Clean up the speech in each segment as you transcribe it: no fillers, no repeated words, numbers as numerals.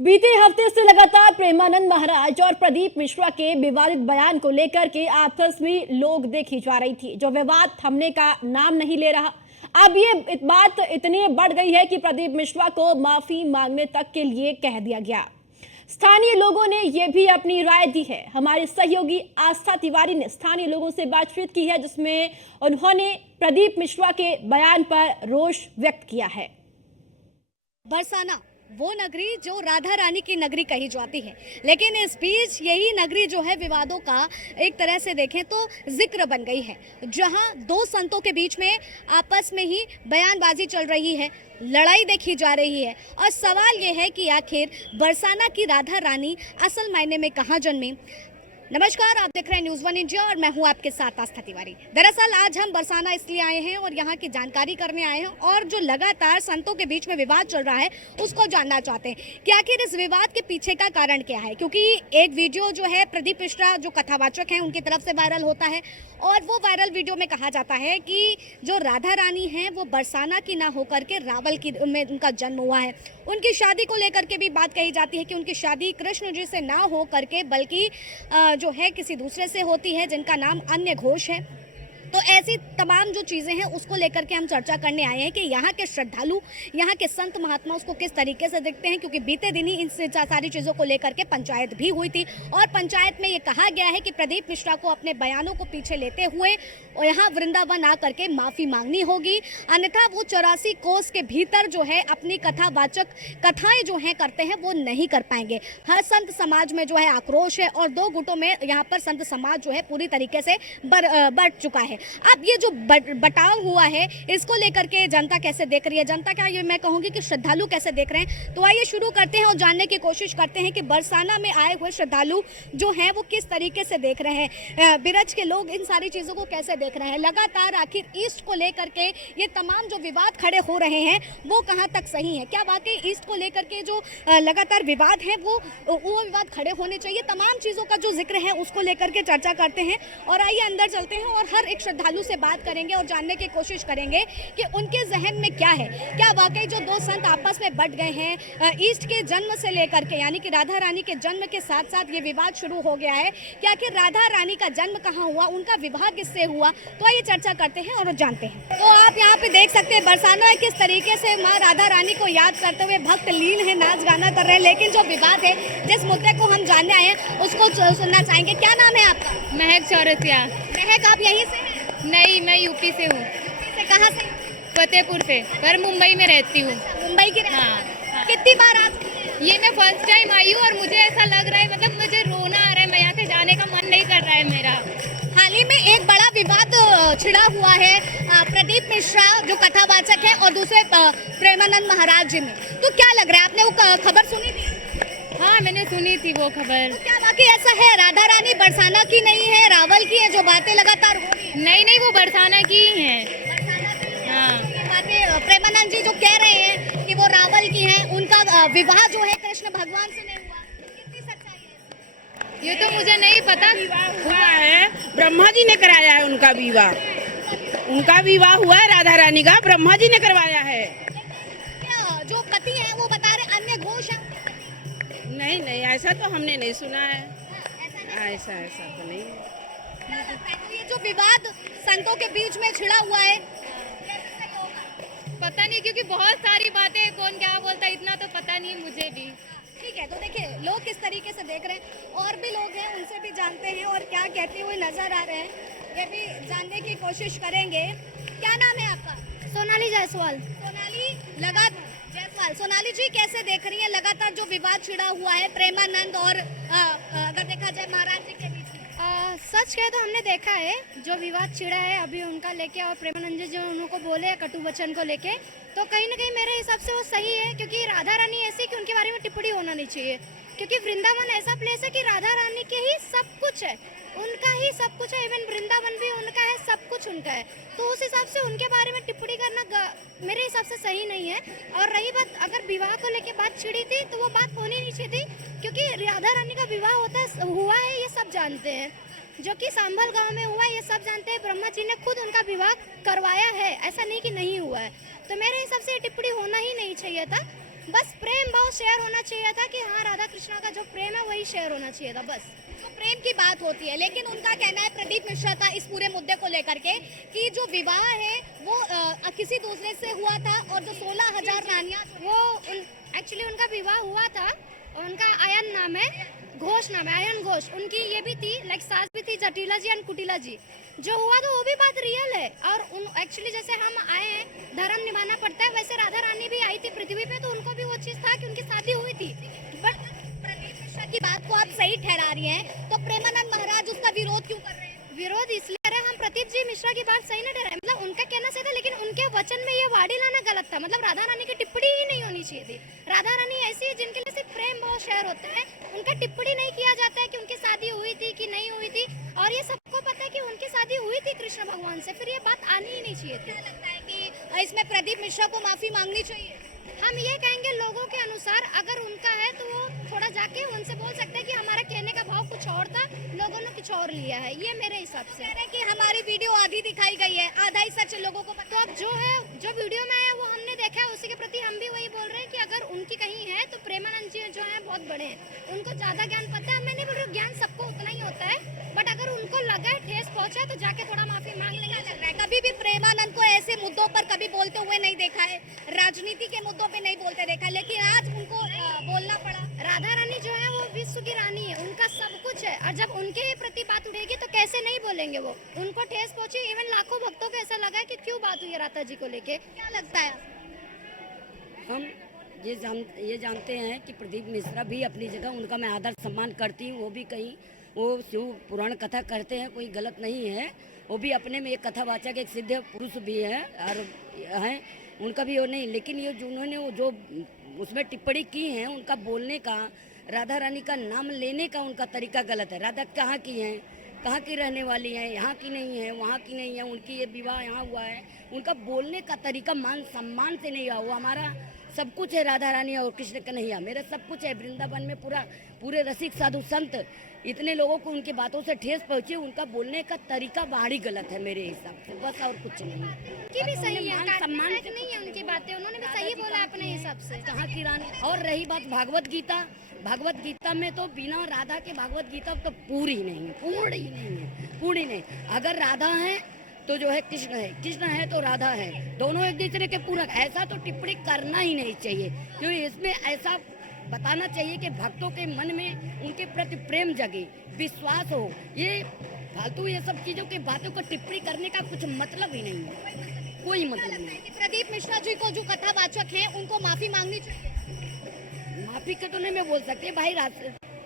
बीते हफ्ते से लगातार प्रेमानंद महाराज और प्रदीप मिश्रा के विवादित बयान को लेकर के आपस में लोग देखी जा रही थी, जो विवाद थमने का नाम नहीं ले रहा। अब ये बात इतनी बढ़ गई है कि प्रदीप मिश्रा को माफी मांगने तक के लिए कह दिया गया। स्थानीय लोगों ने ये भी अपनी राय दी है। हमारे सहयोगी आस्था तिवारी ने स्थानीय लोगों से बातचीत की है, जिसमें उन्होंने प्रदीप मिश्रा के बयान पर रोष व्यक्त किया है। बरसाना वो नगरी जो राधा रानी की नगरी कही जाती है, लेकिन इस बीच यही नगरी जो है विवादों का एक तरह से देखें तो जिक्र बन गई है, जहां दो संतों के बीच में आपस में ही बयानबाजी चल रही है, लड़ाई देखी जा रही है। और सवाल ये है कि आखिर बरसाना की राधा रानी असल मायने में कहाँ जन्मी। नमस्कार, आप देख रहे हैं न्यूज़ 1 इंडिया और मैं हूं आपके साथ आस्था तिवारी। दरअसल आज हम बरसाना इसलिए आए हैं और यहां की जानकारी करने आए हैं, और जो लगातार संतों के बीच में विवाद चल रहा है उसको जानना चाहते हैं कि आखिर इस विवाद के पीछे का कारण क्या है। क्योंकि एक वीडियो जो है प्रदीप मिश्रा जो कथावाचक हैं उनकी तरफ से वायरल होता है, और वो वायरल वीडियो में कहा जाता है कि जो राधा रानी है वो बरसाना की ना होकर के रावल की में उनका जन्म हुआ है। उनकी शादी को लेकर के भी बात कही जाती है कि उनकी शादी कृष्ण जी से ना हो करके बल्कि जो है किसी दूसरे से होती है, जिनका नाम अन्य घोष है। तो ऐसी तमाम जो चीज़ें हैं उसको लेकर के हम चर्चा करने आए हैं कि यहाँ के श्रद्धालु, यहाँ के संत महात्मा उसको किस तरीके से देखते हैं। क्योंकि बीते दिन ही इन सारी चीज़ों को लेकर के पंचायत भी हुई थी, और पंचायत में ये कहा गया है कि प्रदीप मिश्रा को अपने बयानों को पीछे लेते हुए और यहाँ वृंदावन आकर के माफ़ी मांगनी होगी, अन्यथा वो 84 कोस के भीतर जो है अपनी कथावाचक कथाएँ जो हैं करते हैं वो नहीं कर पाएंगे। हर संत समाज में जो है आक्रोश है, और दो गुटों में यहाँ पर संत समाज जो है पूरी तरीके से बढ़ चुका है। अब ये जो बटाव हुआ है इसको लेकर के जनता कैसे देख रही है, जनता क्या ये मैं कहूँगी कि श्रद्धालु कैसे देख रहे हैं। तो आइए शुरू करते हैं और जानने की कोशिश करते हैं कि बरसाना में आए हुए श्रद्धालु जो हैं वो किस तरीके से देख रहे हैं, बिरज के लोग इन सारी चीज़ों को कैसे देख रहे हैं। लगातार आखिर ईस्ट को लेकर के ये तमाम जो विवाद खड़े हो रहे हैं वो कहाँ तक सही है, क्या वाकई ईस्ट को लेकर के जो लगातार विवाद है वो विवाद खड़े होने चाहिए। तमाम चीज़ों का जो जिक्र है उसको लेकर के चर्चा करते हैं, और आइए अंदर चलते हैं और हर एक श्रद्धालु से बात करेंगे और जानने की कोशिश करेंगे कि उनके जहन में क्या है। क्या वाकई जो दो संत आपस में बढ़ गए हैं ईस्ट के जन्म से लेकर के, यानी कि राधा रानी के जन्म के साथ साथ ये विवाद शुरू हो गया है कि आखिर राधा रानी का जन्म कहाँ हुआ, उनका विवाह किससे हुआ। तो आइए चर्चा करते हैं और जानते हैं। तो आप यहाँ पे देख सकते हैं बरसाना में किस तरीके से माँ राधा रानी को याद करते हुए भक्त लीन है, नाच गाना कर रहे हैं। लेकिन जो विवाद है, जिस मुद्दे को हम जानने आए हैं उसको सुनना चाहेंगे। क्या नाम है आपका? महक चौरसिया। महक, आप यहीं से हैं? नहीं, मैं यूपी से हूँ। यूपी से कहाँ से? फतेहपुर से, पर मुंबई में रहती हूँ। मुंबई की? हाँ। कितनी बार आ चुकी हैं? ये मैं फर्स्ट टाइम आई हूँ और मुझे ऐसा लग रहा है, मतलब मुझे रोना आ रहा है, मैं यहाँ से जाने का मन नहीं कर रहा है मेरा। हाल ही में एक बड़ा विवाद छिड़ा हुआ है प्रदीप मिश्रा जो कथावाचक है और दूसरे प्रेमानंद महाराज जी में। तो क्या लग रहा है, आपने वो खबर सुनी थी? हाँ, मैंने सुनी थी वो खबर। तो क्या वाकई ऐसा है राधा रानी बरसाना की नहीं है, रावल की है, जो बातें लगातार हो रही है? नहीं, वो बरसाना की ही है। हाँ। ये बातें प्रेमानंद जी जो कह रहे हैं कि वो रावल की हैं, उनका विवाह जो है कृष्ण भगवान से नहीं हुआ, कितनी सच्चाई है? ये तो मुझे नहीं पता। हुआ है, ब्रह्मा जी ने कराया है उनका विवाह। उनका विवाह हुआ है राधा रानी का, ब्रह्मा जी ने करवाया है। क्या जो पति है वो बता रहे अन्य घोष है? नहीं, ऐसा तो हमने नहीं सुना है। ऐसा तो नहीं है। तो ये जो विवाद संतों के बीच में छिड़ा हुआ है कैसे सही होगा? पता नहीं, क्योंकि बहुत सारी बातें कौन क्या बोलता है इतना तो पता नहीं मुझे भी। ठीक है, तो देखिए लोग किस तरीके से देख रहे हैं, और भी लोग हैं उनसे भी जानते हैं और क्या कहते हुए नजर आ रहे हैं, ये भी जानने की कोशिश करेंगे। क्या नाम है आपका? सोनाली जायसवाल। सोनाली जी कैसे देख रही है लगातार जो विवाद छिड़ा हुआ है प्रेमानंद और अगर देखा जाए महाराज जी के बीच में? सच कहे तो हमने देखा है जो विवाद छिड़ा है अभी उनका लेके, और प्रेमानंद जी जो उनको बोले कटु वचन को लेके, तो कहीं ना कहीं मेरे हिसाब से वो सही है। क्योंकि राधा रानी ऐसी कि उनके बारे में टिप्पणी होना नहीं चाहिए, क्योंकि वृंदावन ऐसा प्लेस है कि राधा रानी के ही सब कुछ है, उनका ही सब कुछ है। इवन वृंदावन भी उनका है, सब कुछ उनका है। तो उस हिसाब से उनके बारे में टिप्पणी करना मेरे हिसाब से सही नहीं है। और रही बात अगर विवाह को लेके बात छिड़ी थी तो वो बात होनी नहीं चाहिए थी, क्योंकि राधा रानी का विवाह हुआ है ये सब जानते हैं, जो कि सांभल गांव में हुआ ये सब जानते हैं। ब्रह्मा जी ने खुद उनका विवाह करवाया है, ऐसा नहीं कि नहीं हुआ है। तो मेरे हिसाब से ये टिप्पणी होना ही नहीं चाहिए था। बस प्रेम भाव शेयर होना चाहिए था कि हाँ राधा कृष्णा का जो प्रेम है वही शेयर होना चाहिए था बस। तो प्रेम की बात होती है, लेकिन उनका कहना है प्रदीप मिश्रा का इस पूरे मुद्दे को लेकर के कि जो विवाह है वो किसी दूसरे से हुआ था और जो 16,000 रानियां वो एक्चुअली उनका विवाह हुआ था और उनका आयन नाम है, घोष नाम है, आयन घोष। उनकी ये भी थी लाइक सास भी थी जटिला जी एंड कुटिला जी। जो हुआ तो वो भी बात रियल है। और उन एक्चुअली जैसे हम आए हैं धर्म निभाना पड़ता है, वैसे राधा रानी भी आई थी पृथ्वी पे तो उनको भी वो चीज़ था कि उनकी शादी हुई थी। बट प्रदीप मिश्रा की बात को आप सही ठहरा रही हैं, तो प्रेमानंद महाराज उसका विरोध क्यों कर रहे हैं? विरोध इसलिए कर रहे हैं, हम प्रदीप जी मिश्रा की बात सही नहीं ठहराए। मतलब उनका कहना सही था लेकिन उनके वचन में ये वाड़ी लाना गलत था। मतलब राधा रानी की टिप्पणी ही नहीं होनी चाहिए थी। राधा रानी ऐसी है जिनके लिए सिर्फ प्रेम भाव शेयर होता है, उनका टिप्पणी नहीं किया जाता है कि उनकी शादी हुई थी कि नहीं हुई थी। और ये सबको पता है कि उनकी शादी हुई थी कृष्ण भगवान से, फिर ये बात आनी ही नहीं चाहिए थी। क्या लगता है कि इसमें प्रदीप मिश्रा को माफी मांगनी चाहिए? हम ये कहेंगे लोगों के अनुसार अगर उनका है तो वो थोड़ा जाके उनसे बोल सकते हैं कि हमारा कहने का भाव कुछ और था, लोगों ने कुछ और लिया है, ये मेरे हिसाब से। कह रहे हैं कि हमारी वीडियो आधी दिखाई गई है, आधा ही सच लोगों को तो पता। अब जो है जो वीडियो में है वो हमने देखा है, उसी के प्रति हम भी वही बोल रहे हैं कि अगर उनकी कहीं है तो प्रेमानंद जी जो है बहुत बड़े हैं, उनको ज्यादा ज्ञान पता है। मैं नहीं बोल रही हूँ ज्ञान सबको उतना ही होता है, बट अगर उनको लगा है ठेस पहुंचा तो जाके थोड़ा माफी मांग लेंगे। लग रहा है कभी भी प्रेमानंद को ऐसे मुद्दों पर कभी बोलते हुए नहीं देखा है, राजनीति के मुद्दों पे नहीं बोलते देखा है, लेकिन आज उनको बोलना पड़ा। राधा रानी जो है वो विश्व की रानी है, उनका सब कुछ है। और जब उनके ही प्रति बात उठेगी तो कैसे नहीं बोलेंगे वो, उनको ठेस पहुंची। इवन लाखों भक्तों को ऐसा लगा है कि क्यों बात हुई है राधा जी को लेके। क्या लगता है? हम ये जानते हैं कि प्रदीप मिश्रा भी अपनी जगह, उनका मैं आदर सम्मान करती हूँ। वो भी कहीं वो शिव पुराण कथा करते हैं, कोई गलत नहीं है। वो भी अपने में एक कथावाचक एक सिद्ध पुरुष भी है और हैं, उनका भी वो नहीं। लेकिन ये जिन्होंने वो जो उसमें टिप्पणी की है, उनका बोलने का, राधा रानी का नाम लेने का उनका तरीका गलत है। राधा कहाँ की हैं, कहाँ की रहने वाली हैं, यहाँ की नहीं है, वहाँ की नहीं है, उनकी ये विवाह यहाँ हुआ है। उनका बोलने का तरीका मान सम्मान से नहीं हुआ। वो हमारा सब कुछ है, राधा रानी और कृष्ण कन्हैया मेरा सब कुछ है। वृंदावन में पूरे रसिक साधु संत इतने लोगों को उनकी बातों से ठेस पहुंची। उनका बोलने का तरीका बाहरी गलत है मेरे हिसाब से, बस और कुछ नहीं। उनकी भी सही है, सम्मान नहीं है उनकी बातें, उन्होंने भी सही बोला अपने हिसाब से। कहाँ की रानी। और रही बात भागवत गीता में तो बिना राधा के भागवत गीता तो पूरी नहीं है। अगर राधा है तो जो है कृष्ण है, कृष्ण है तो राधा है, दोनों एक दूसरे के पूरक। ऐसा तो टिप्पणी करना ही नहीं चाहिए, क्योंकि इसमें ऐसा बताना चाहिए कि भक्तों के मन में उनके प्रति प्रेम जगे, विश्वास हो। ये फालतू ये सब चीजों की बातों को टिप्पणी करने का कुछ मतलब ही नहीं है, कोई मतलब नहीं। कि प्रदीप मिश्रा जी को जो कथावाचक हैं उनको माफी मांगनी चाहिए। माफी का तो नहीं मैं बोल सकती भाई।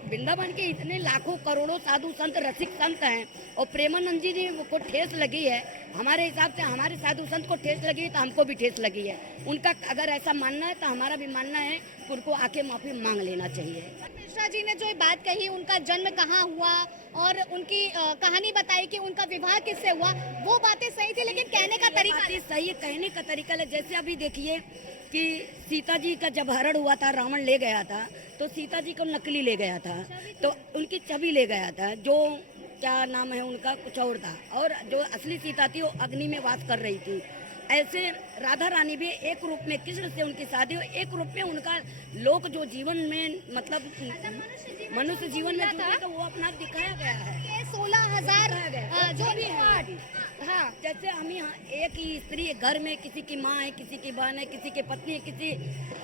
वृंदावन के इतने लाखों करोड़ों साधु संत रसिक संत हैं और प्रेमानंद जी ने को ठेस लगी है, हमारे हिसाब से हमारे साधु संत को ठेस लगी है तो हमको भी ठेस लगी है। उनका अगर ऐसा मानना है तो हमारा भी मानना है कि उनको आके माफी मांग लेना चाहिए। मिश्रा जी ने जो ये बात कही, उनका जन्म कहाँ हुआ और उनकी कहानी बताई कि उनका विवाह किससे हुआ, वो बातें सही थी, लेकिन कहने का तरीका सही है, कहने का तरीका है। जैसे अभी देखिए कि सीता जी का जब हरण हुआ था, रावण ले गया था, तो सीता जी को नकली ले गया था, तो उनकी छवि ले गया था, जो क्या नाम है उनका कुछ और था, और जो असली सीता थी वो अग्नि में वास कर रही थी। ऐसे राधा रानी भी एक रूप में कृष्ण से उनकी शादी हो, एक रूप में उनका लोक जो जीवन में मतलब मनुष्य जीवन में था तो वो अपना दिखाया गया है। 16,000 जो भी है। हाँ, जैसे हम यहाँ एक ही स्त्री घर में किसी की माँ है, किसी की बहन है, किसी की पत्नी है, किसी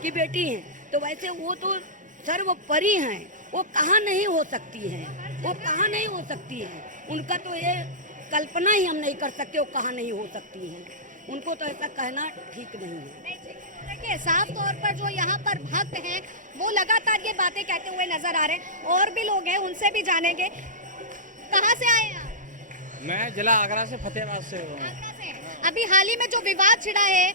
की बेटी है, तो वैसे वो तो सर्वोपरि हैं, वो कहाँ नहीं हो सकती हैं, वो कहाँ नहीं हो सकती हैं। उनका तो ये कल्पना ही हम नहीं कर सकते वो कहाँ नहीं हो सकती हैं। उनको तो ऐसा कहना ठीक नहीं है। देखिए साफ तौर पर जो यहाँ पर भक्त हैं वो लगातार ये बातें कहते हुए नजर आ रहे हैं। और भी लोग हैं, उनसे भी जानेंगे। कहाँ से आए हैं आप? मैं जिला आगरा से, फतेहाबाद से हूँ। आगरा से। अभी हाल ही में जो विवाद छिड़ा है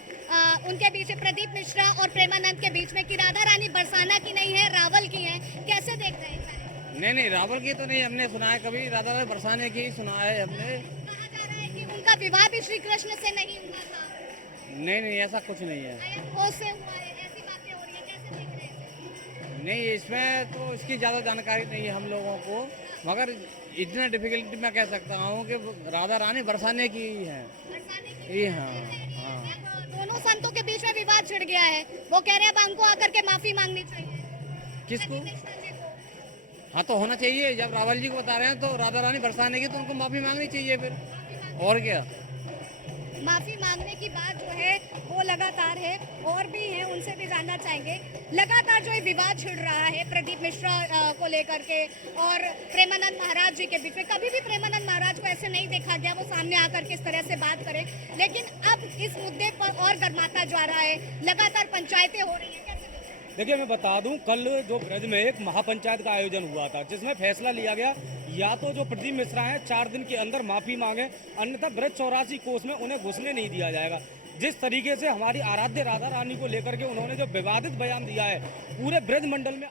उनके बीच में, प्रदीप मिश्रा और प्रेमानंद के बीच में, कि राधा रानी बरसाना की नहीं है रावल की है, कैसे देख रहे हैं? नहीं, रावल की तो नहीं हमने सुना है कभी, राधा रानी बरसाने की सुना है हमने। कहा जा रहा है कि उनका विवाह भी श्री कृष्ण से नहीं हुआ था। नहीं, ऐसा कुछ नहीं है। वो से हुआ है, ऐसी बातें हो रही है, कैसे देख रहे हैं? नहीं, इसमें तो इसकी ज़्यादा जानकारी नहीं है हम लोगों को, मगर इतना डिफिकल्टी मैं कह सकता हूँ कि राधा रानी बरसाने की ही है। बरसाने की हाँ। दोनों संतों के बीच में विवाद छिड़ गया है, वो कह रहे हैं अब हमको आकर के माफी मांगनी चाहिए। किसको? प्रदीप मिश्रा जी को। हाँ तो होना चाहिए। जब रावल जी को बता रहे हैं तो राधा रानी बरसाने की, तो उनको माफी मांगनी चाहिए फिर, और क्या। माफी मांगने की बात जो है वो लगातार है, और भी हैं उनसे भी जानना चाहेंगे। लगातार जो ये विवाद छिड़ रहा है प्रदीप मिश्रा को लेकर के और प्रेमानंद महाराज जी के बीच में, कभी भी प्रेमानंद महाराज को ऐसे नहीं देखा गया वो सामने आकर के इस तरह से बात करें, लेकिन अब इस मुद्दे पर और गर्माता जा रहा है, लगातार पंचायतें हो रही है। देखिए मैं बता दूं, कल जो ब्रज में एक महापंचायत का आयोजन हुआ था जिसमें फैसला लिया गया या तो जो प्रदीप मिश्रा हैं 4 दिन के अंदर माफी मांगे, अन्यथा ब्रज 84 कोस में उन्हें घुसने नहीं दिया जाएगा। जिस तरीके से हमारी आराध्य राधा रानी को लेकर के उन्होंने जो विवादित बयान दिया है, पूरे ब्रज मंडल में